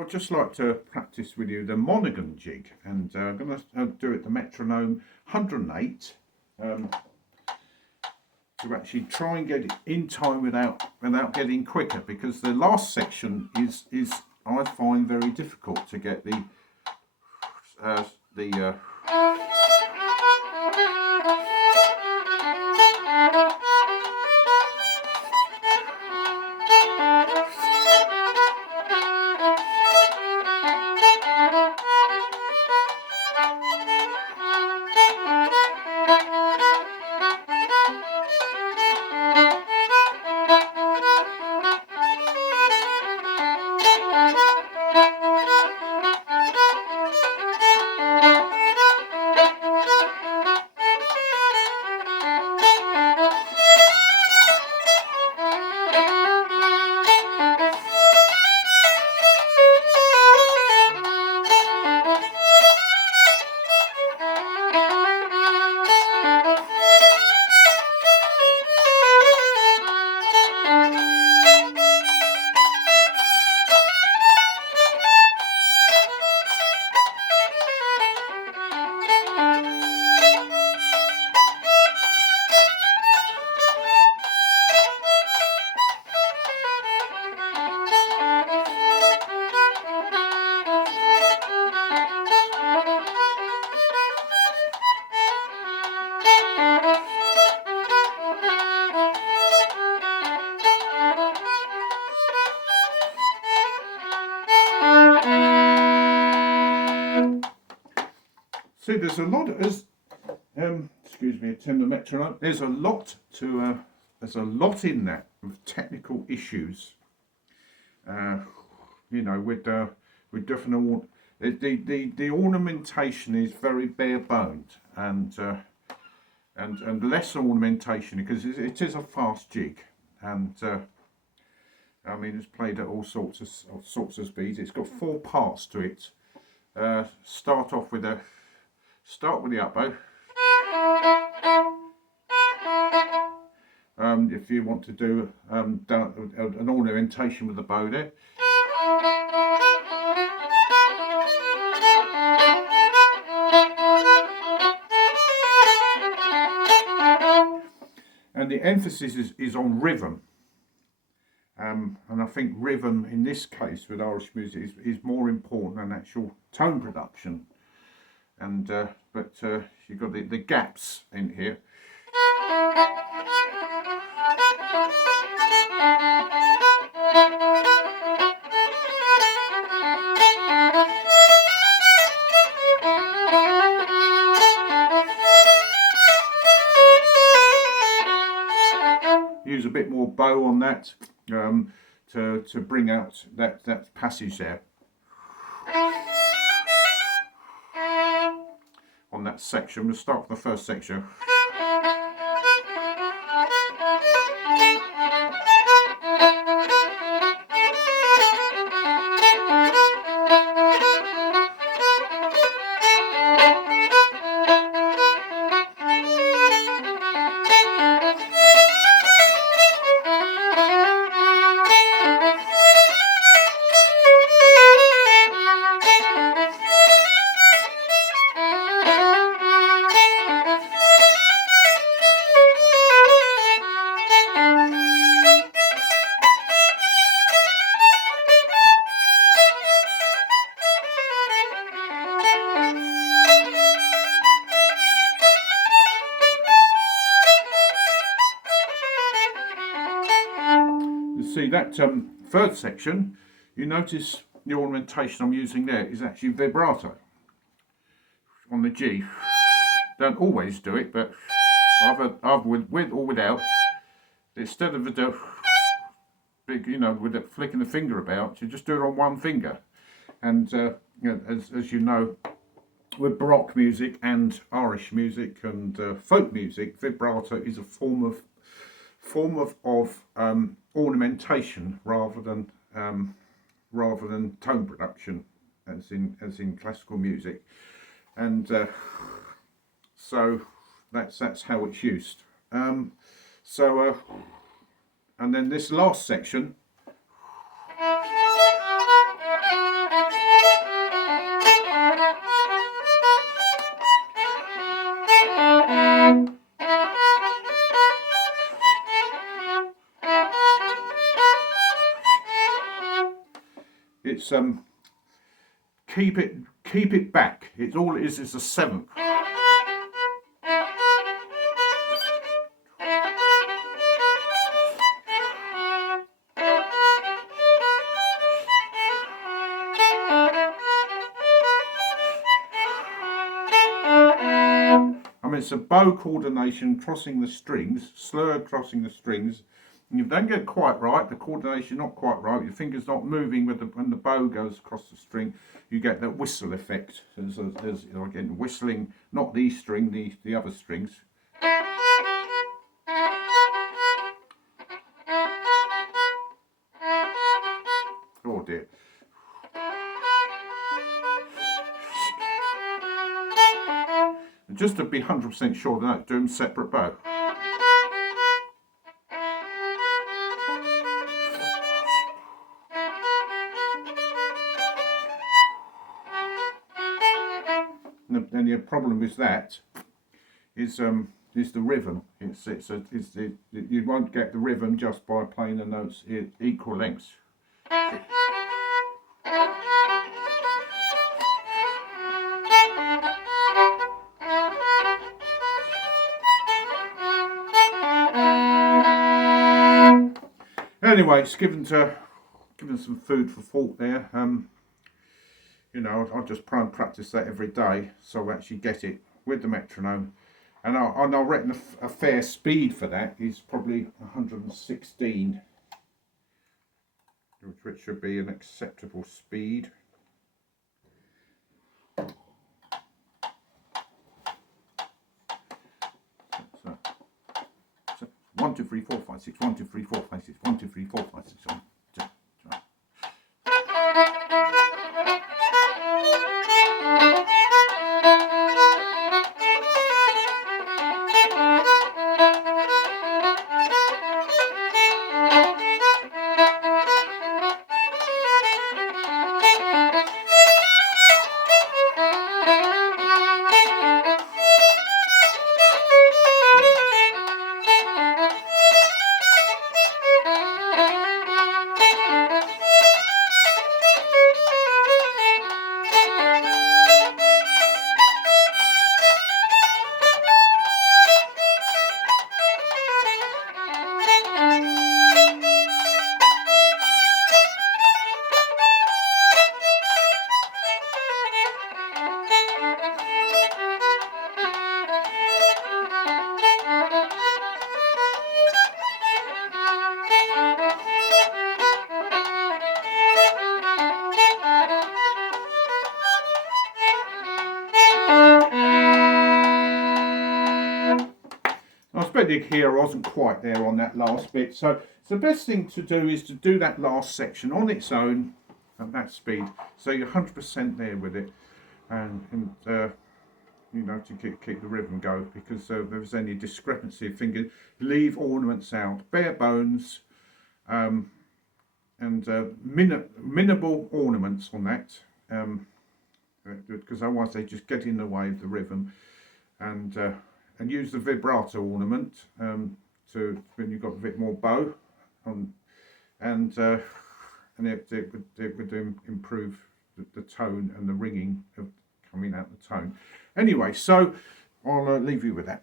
I'd just like to practice with you the Monaghan jig, and I'm going to do it the metronome 108 to actually try and get it in time without getting quicker, because the last section is I find very difficult to get the see, there's a lot as excuse me, attend the metronome. There's a lot to there's a lot in that of technical issues. You know, with different the ornamentation is very bare boned, and less ornamentation because it is a fast jig, and I mean it's played at all sorts of speeds. It's got 4 parts to it. Start with the up bow. If you want to do an ornamentation with the bow there. And the emphasis is on rhythm. And I think rhythm in this case with Irish music is more important than actual tone production. And but you've got the gaps in here. Use a bit more bow on that to bring out that passage there on that section. We'll start with the first section. See that third section, you notice the ornamentation I'm using there is actually vibrato on the G. Don't always do it, but I've with or without. Instead of the big, you know, with it flicking the finger about, you just do it on one finger. And you know, as you know, with Baroque music and Irish music and folk music, vibrato is a form of ornamentation rather than tone production, as in classical music, and so that's how it's used. And then this last section. It's keep it back. It's all it is a seventh. I mean, it's a bow coordination, crossing the strings, slurred crossing the strings. And if you don't get it quite right, the coordination not quite right, your finger's not moving when the bow goes across the string, you get that whistle effect. As again, whistling, not the string, the other strings. Oh dear. And just to be 100% sure that doing separate bow. And the problem with that is the rhythm. You won't get the rhythm just by playing the notes equal lengths. Anyway, it's given some food for thought there. You know, I'll just try and practice that every day, so I actually get it with the metronome. And I reckon a fair speed for that is probably 116, which should be an acceptable speed. So 1, 2, 3, 4, 5, 6. 1, 2, 3, 4, 5, 6. 1, 2, 3, 4, 5, 6. 1, 2, 3. I expect you hear I wasn't quite there on that last bit. So the best thing to do is to do that last section on its own at that speed. So you're 100% there with it, and you know, to keep the rhythm go, because if there's any discrepancy of fingers, leave ornaments out, bare bones, and minimal ornaments on that, because otherwise they just get in the way of the rhythm. And use the vibrato ornament to when you've got a bit more bow on, and it would improve the tone and the ringing of coming out the tone. Anyway, so I'll leave you with that.